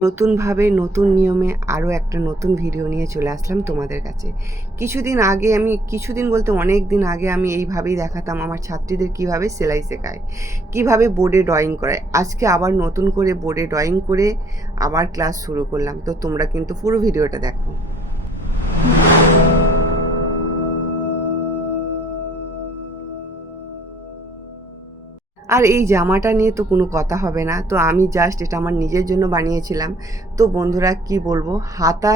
নতুনভাবে নতুন নিয়মে আরও একটা নতুন ভিডিও নিয়ে চলে আসলাম তোমাদের কাছে। কিছুদিন বলতে অনেক দিন আগে আমি এইভাবেই দেখাতাম আমার ছাত্রীদের কিভাবে সেলাই শেখায়, কিভাবে বোর্ডে ড্রয়িং করায়। আজকে আবার নতুন করে বোর্ডে ড্রয়িং করে আবার ক্লাস শুরু করলাম। তো তোমরা কিন্তু পুরো ভিডিওটা দেখো। আর এই জামাটা নিয়ে তো কোনো কথা হবে না। তো আমি জাস্ট এটা আমার নিজের জন্য বানিয়েছিলাম। তো বন্ধুরা কি বলবো, হাতা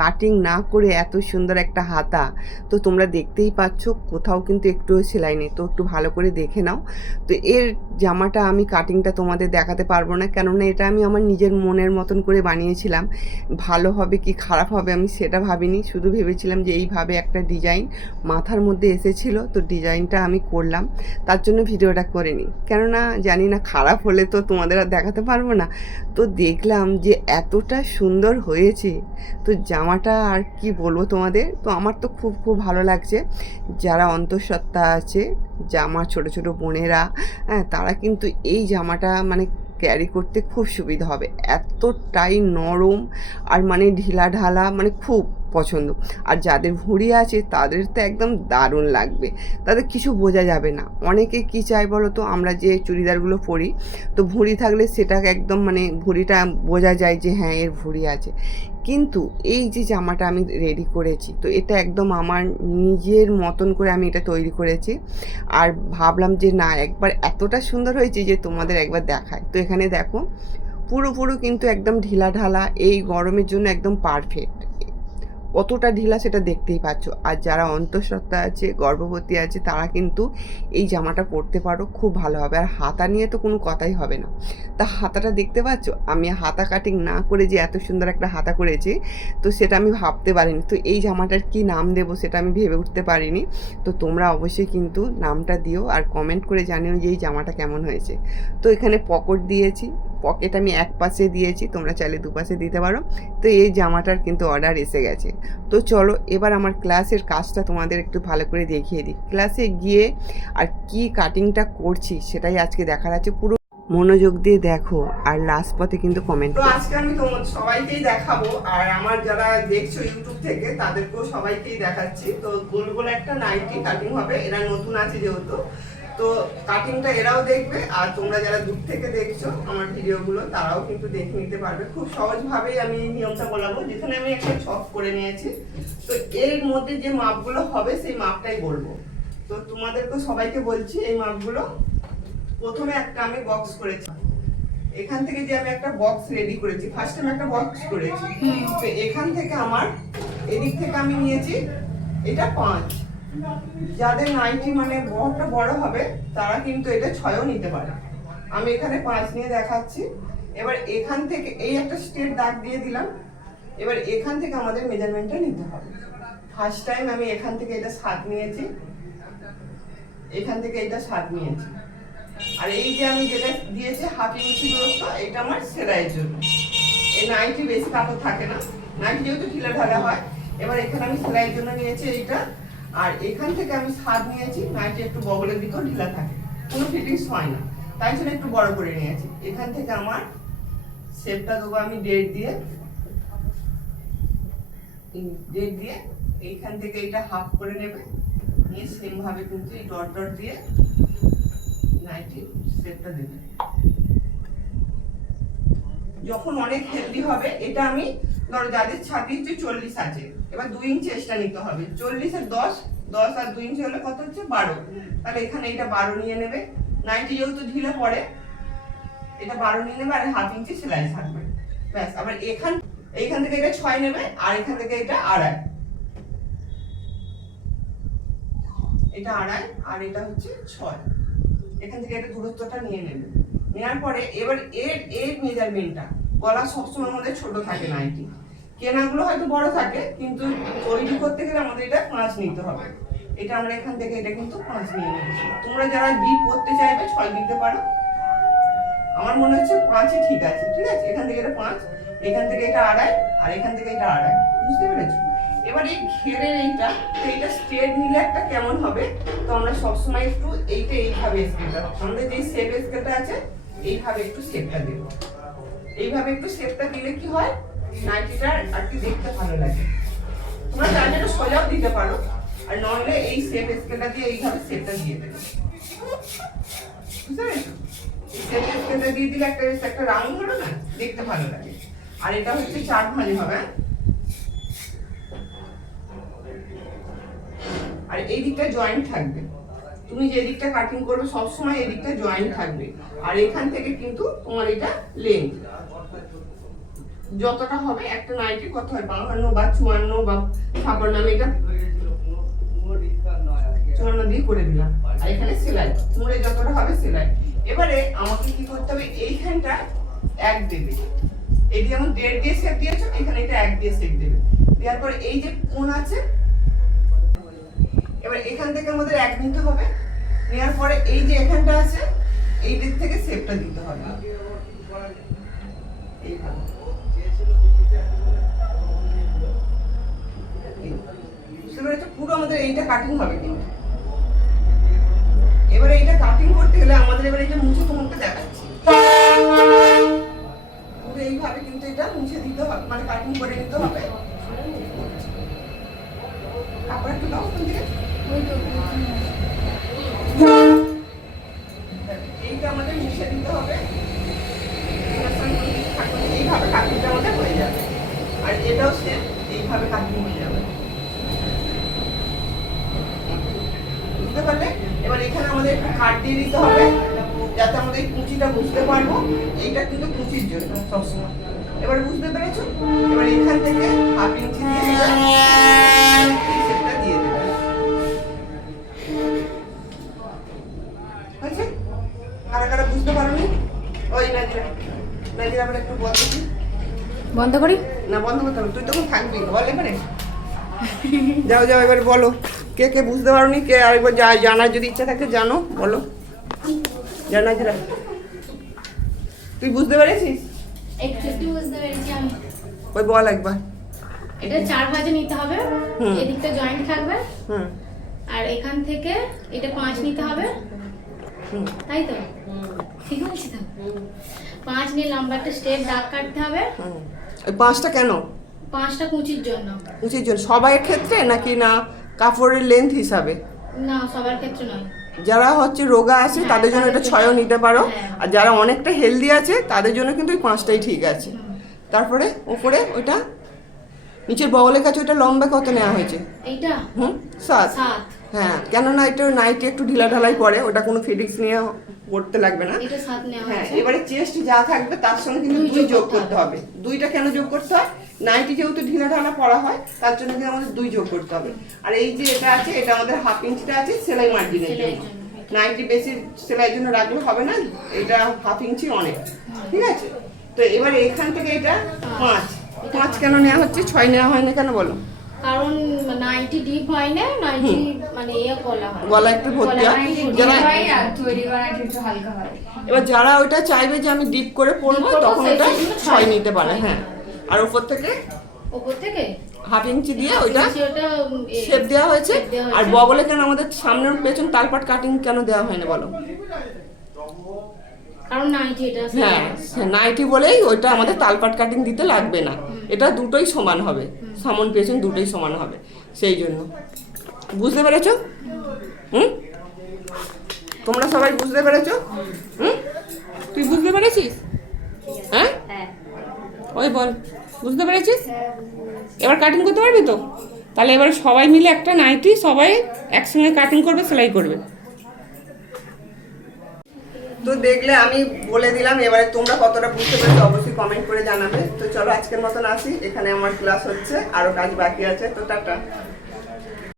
কাটিং না করে এত সুন্দর একটা হাতা তো তোমরা দেখতেই পাচ্ছ, কোথাও কিন্তু একটুও সেলাই নেই। তো একটু ভালো করে দেখে নাও। তো এর জামাটা আমি কাটিংটা তোমাদের দেখাতে পারবো না, কেননা এটা আমি আমার নিজের মনের মতন করে বানিয়েছিলাম। ভালো হবে কি খারাপ হবে আমি সেটা ভাবিনি, শুধু ভেবেছিলাম যে এইভাবে একটা ডিজাইন মাথার মধ্যে এসেছিলো, তো ডিজাইনটা আমি করলাম, তার জন্য ভিডিওটা করে নিই। কেননা জানি না খারাপ হলে তো তোমাদের আর দেখাতে পারবো না। তো দেখলাম যে এতটা সুন্দর হয়েছে, তো জামাটা আর কি বলবো তোমাদের। তো আমার তো খুব খুব ভালো লাগছে। যারা অন্তঃসত্ত্বা আছে, জামা ছোট ছোট বোনেরা, হ্যাঁ, তারা কিন্তু এই জামাটা মানে ক্যারি করতে খুব সুবিধা হবে। এতটাই নরম আর মানে ঢিলা ঢালা, মানে খুব পছন্দ। আর যাদের ভুঁড়ি আছে তাদের তো একদম দারুণ লাগবে, তাদের কিছু বোঝা যাবে না। অনেকে কি চায় বলো তো, আমরা যে চুড়িদারগুলো পরি, তো ভুঁড়ি থাকলে সেটাকে একদম মানে ভুঁড়িটা বোঝা যায় যে হ্যাঁ এর ভুঁড়ি আছে। কিন্তু এই যে জামাটা আমি রেডি করেছি, তো এটা একদম আমার নিজের মতন করে আমি এটা তৈরি করেছি। আর ভাবলাম যে না, একবার এতটা সুন্দর হয়েছে যে তোমাদের একবার দেখায়। তো এখানে দেখো, পুরো কিন্তু একদম ঢিলা ঢালা, এই গরমের জন্য একদম পারফেক্ট। কতটা ঢিলা সেটা দেখতেই পাচ্ছ। আর যারা অন্তঃসত্ত্বা আছে, গর্ভবতী আছে, তারা কিন্তু এই জামাটা পরতে পারো, খুব ভালো হবে। আর হাতা নিয়ে তো কোনো কথাই হবে না। তা হাতাটা দেখতে পাচ্ছ, আমি হাতা কাটিং না করে যে এত সুন্দর একটা হাতা করেছি, তো সেটা আমি ভাবতে পারিনি। তো এই জামাটার কি নাম দেবো সেটা আমি ভেবে উঠতে পারিনি। তো তোমরা অবশ্যই কিন্তু নামটা দিও আর কমেন্ট করে জানিও যে এই জামাটা কেমন হয়েছে। তো এখানে পকেট দিয়েছি, পকেট আমি এক পাশে দিয়েছি, তোমরা চাইলে দুপাশে দিতে পারো। তো এই জামাটার কিন্তু অর্ডার এসে গেছে। তো চলো এবার আমার ক্লাসের কাজটা তোমাদের একটু ভালো করে দেখিয়ে দিই। ক্লাসে গিয়ে আর কি কাটিংটা করছি সেটাই আজকে দেখার আছে। পুরো মনোযোগ দিয়ে দেখো আর লাস্ট পথে কিন্তু কমেন্ট। তো আজকে আমি তোমাদের সবাইকেই দেখাবো, আর আমার যারা দেখছো ইউটিউব থেকে তাদেরকেও সবাইকেই দেখাচ্ছি। তো গোল গোল একটা নাইটি কাটিং হবে, এরা নতুন আছে যেহেতু, তো কাটিংটা এরাও দেখবে। আর তোমরা যারা দূর থেকে দেখছো আমার ভিডিওগুলো, তারাও কিন্তু দেখে নিতে পারবে। খুব সহজভাবেই আমি এই নিয়মটা বলাবো। যেখানে আমি একটা ছক করে নিয়েছি, তো এর মধ্যে যে মাপগুলো হবে সেই মাপটাই বলবো। তো তোমাদেরকে সবাইকে বলছি এই মাপগুলো। প্রথমে একটা আমি বক্স করেছি, এখান থেকে যে আমি একটা বক্স রেডি করেছি, ফার্স্ট আমি একটা বক্স করেছি। তো এখান থেকে আমার এদিক থেকে আমি নিয়েছি এটা 5। যাদের নাইটি মানে বহরটা বড় হবে তারা কিন্তু এটা 6ও নিতে পারে। আমি এখানে 5 নিয়ে দেখাচ্ছি। এবার এখান থেকে এই একটা স্ট্রেট দাগ দিয়ে দিলাম। এবার এখান থেকে আমাদের মেজারমেন্টটা নিতে হবে। ফার্স্ট টাইম আমি এখান থেকে এটা 7 নিয়েছি, এখান থেকে এটা 7 নিয়েছি। আর এই যে আমি যেটা দিয়েছি হাফ ইঞ্চি দূরত্ব, এটা আমার সেলাইয়ের জন্য। এই নাইটি বেশি কাপড় থাকে না, নাইটি যেহেতু ঢিলা ঢালা হয়। এবার এখানে আমি সেলাইয়ের জন্য নিয়েছি এইটা, আর এখান থেকে আমি 7 নিয়েছি। নাইটি একটু বগলের দিকেও ঢিলা থাকে, কোনো ফিটিংস হয় না, তাই জন্য একটু বড় করে নিয়েছি। এখান থেকে আমার শেপটা দেবো আমি ডেট দিয়ে, এইখান থেকে এটা হাফ করে নেবে, নিয়ে সেম ভাবে কিন্তু এই ডট ডট দিয়ে নাইটি শেপটা দেবে। যখন অনেক হেলদি হবে, এটা আমি ধরো যাদের ছাতি হচ্ছে 40 আছে, এবার 2 ইঞ্চি এক্সট্রা নিতে হবে। 40 এর 10, 10 আর 2 ইঞ্চি হলে কত হচ্ছে 12। তাহলে এখানে এটা 12 নিয়ে নেবে। নাইটি যেহেতু ঢিলে পড়ে, এটা 12 নিয়ে নেবে, আর হাফ ইঞ্চি সেলাই থাকবে, ব্যাস। আবার এইখান থেকে এটা 6 নেবে, আর এখান থেকে এটা 2.5, এটা 2.5 আর এটা হচ্ছে 6। এখান থেকে এটা দূরত্বটা নিয়ে নেবে। নেওয়ার পরে এবার এর মেজারমেন্টটা, গলা সবসময় আমাদের ছোট থাকে নাইটি, কেনাগুলো হয়তো বড় থাকে, কিন্তু তৈরি করতে গেলে আমাদের এটা 5 নিতে হবে। এটা আমরা এখান থেকে এটা কিন্তু 5 নিয়ে নেব। তোমরা যারা ডিপ করতে চাইবে 6 দিতে পারো, আমার মনে হচ্ছে 5ই ঠিক আছে। ঠিক আছে, এখান থেকে এটা 5, এখান থেকে এটা 2.5, আর এখান থেকে এটা 2.5, বুঝতে পেরেছো? এবার এই ঘেরের এইটা স্ট্রেট নিলে একটা কেমন হবে, তো আমরা সবসময় একটু এইভাবে স্কেলটা, আমাদের যে শেপ স্কেলটা আছে এইভাবে একটু শেপটা দেবো। এইভাবে একটু শেপটা দিলে কি হয়, নাইটিটা আর কি দেখতে ভালো লাগে। তোমরা চাইলে একটু সোজাও দিতে পারো, আর নইলে এই শেপ স্কেলটা দিয়ে এইভাবে শেপটা দিয়ে দেবে, বুঝতে পেরেছো? শেপ স্কেলটা দিয়ে দিলে একটা রাউন্ড হলো না, দেখতে ভালো লাগে। আর এটা হচ্ছে 4 ভাঁজে হবে। আর এই দিকটা জয়েন্ট থাকবে, তুমি যে দিকটা কাটিং করবে সবসময় এই দিকটা জয়েন্ট থাকবে। আর এখান থেকে কিন্তু তোমার এটা লেন্থ যতটা হবে, একটা নাইটি কত হয় 52 বা 54 বা 56, আমি এটা 54 দিয়ে করে দিলাম। আর এখানে সেলাই মুড়ে যতটা হবে সেলাই। এবারে আমাকে কি করতে হবে, এইখানটা 1 দেবে, এই যেমন 1.5 দিয়ে শেপ দিয়েছো, এখানে এটা 1 দিয়ে শেপ দেবে। দেওয়ার পর এই যে কোণ আছে, এবার এখান থেকে আমাদের 1 নিতে হবে। নেওয়ার পরে এই যে এখানটা আছে, এই দিক থেকে শেপটা দিতে হবে এইভাবে। পুরো আমাদের এইটা কাটিং হবে কিন্তু। এবারে এইটা কাটিং করতে গেলে আমাদের এবারে এটা মুছে তোমাকে দেখাচ্ছি। পুরো এইভাবে কিন্তু এটা মুছে দিতে হবে, মানে কাটিং করে নিতে হবে। কাপড় একটু দাও ওখান থেকে। এইটা আমাদের মুছে দিতে হবে, এইভাবে কাটিংটা আমাদের হয়ে যাবে। আর এটাও সেম এইভাবে কাটিং হয়ে যাবে, বুঝতে পারলে? এবার এখানে আমাদের একটু কাট দিয়ে দিতে হবে, যাতে আমাদের এই কুচিটা বুঝতে পারবো। এইটা কিন্তু কুচির জন্য সবসময়। এবার বুঝতে পেরেছো? এবার এখান থেকে 1/2 ইঞ্চি দিয়ে শেপটা দিয়ে দেবে। হয়েছে? কারা কারা বুঝতে পারোনি? ওই নাজিরা, নাজিরা আবার একটু বল দেখি। বন্ধ করি না, বন্ধ করতে হবে, তুই তখন থাকবি, বল এবারে। যাও যাও, এবারে বলো কে কে বুঝতে পারোনি, কে আরেকবার জানার যদি ইচ্ছা থাকে জানো, বলো। জানা নাজিরা, তুই বুঝতে পেরেছিস? একটু বুঝতে পেরেছি আমি। ওই বল একবার। এটা 4 ভাঁজে নিতে হবে, এদিকটা জয়েন্ট থাকবে। হুম। আর এখান থেকে এটা 5 নিতে হবে, তাই তো? ঠিক বলছি তো? 5 নিয়ে লম্বা একটা স্টেপ দাগ কাটতে হবে। ওই 5টা কেন? 5টা কুচির জন্য। কুচির জন্য সবার ক্ষেত্রে নাকি না কাপড়ের লেন্থ হিসাবে? না, সবার ক্ষেত্রে নয়। যারা হচ্ছে রোগা আছে তাদের জন্য এটা 6ও নিতে পারো, আর যারা অনেকটা হেলদি আছে তাদের জন্য কিন্তু ওই 5টাই ঠিক আছে। তারপরে উপরে ওইটা নিচের বগলের কাছে ওইটা লম্বা কত নেওয়া হয়েছে? এইটা 7। 7। হ্যাঁ, কেননা এটা নাইটে একটু ঢিলা ঢালাই পরে, ওটা কোনো ফিটিংস নিয়ে করতে লাগবে না। এটা 7 নেওয়া হ্যাঁ, হয়েছে। এবারে চেস্ট যা থাকবে তার সঙ্গে কিন্তু 2 যোগ করতে হবে। 2টা কেন যোগ করতে হয়? নাইটি যেহেতু ঢিলা ঢালা পরা হয়, তার জন্য কিন্তু আমাদের 2 যোগ করতে হবে। আর এই যে এটা আছে, এটা আমাদের 1/2 ইঞ্চিটা আছে সেলাই মার্জিনের জন্য। নাইটি বেশি সেলাইয়ের জন্য রাখলে হবে না, এটা 1/2 ইঞ্চি অনেক, ঠিক আছে? তো এবারে এখান থেকে এটা 5 কেন নেওয়া হচ্ছে, 6 নেওয়া হয় না কেন বলো? কারণ 90 ডিপ হয় না, 90 মানে ইয়ে গলা হয়, গলা একটু ভর্তি হয়, যারা তৈরি করা একটু হালকা হয়। এবার যারা ওইটা চাইবে যে আমি ডিপ করে পরবো, তখন ওটা 6 নিতে পারে। হ্যাঁ, আর উপর থেকে 1/2 ইঞ্চি দিয়ে ওইটা শেপ দেওয়া হয়েছে। আর বগলে কেন আমাদের সামনের পেছন তালপাট কাটিং কেন দেওয়া হয় না বলো? কারণ 90 এটা আছে। হ্যাঁ, নাইটি বলেই ওইটা আমাদের তালপাট কাটিং দিতে লাগবে না, এটা দুটোই সমান হবে, সামন পেছন দুটোই সমান হবে, সেই জন্য। বুঝতে পেরেছো? তোমরা সবাই বুঝতে পেরেছো? তুই বুঝতে পেরেছিস? হ্যাঁ, ওই বল, বুঝতে পেরেছিস? এবার কাটিং করতে পারবি তো? তাহলে এবার সবাই মিলে একটা নাইটি সবাই একসঙ্গে কাটিং করবে, সেলাই করবে। তো দেখলে আমি বলে দিলাম, এবারে তোমরা কতটা বুঝতে পেরেছো অবশ্যই কমেন্ট করে জানাবে। তো চলো আজকের মতন আসি, এখানে আমার ক্লাস হচ্ছে, আরো কাজ বাকি আছে। তো টাটা।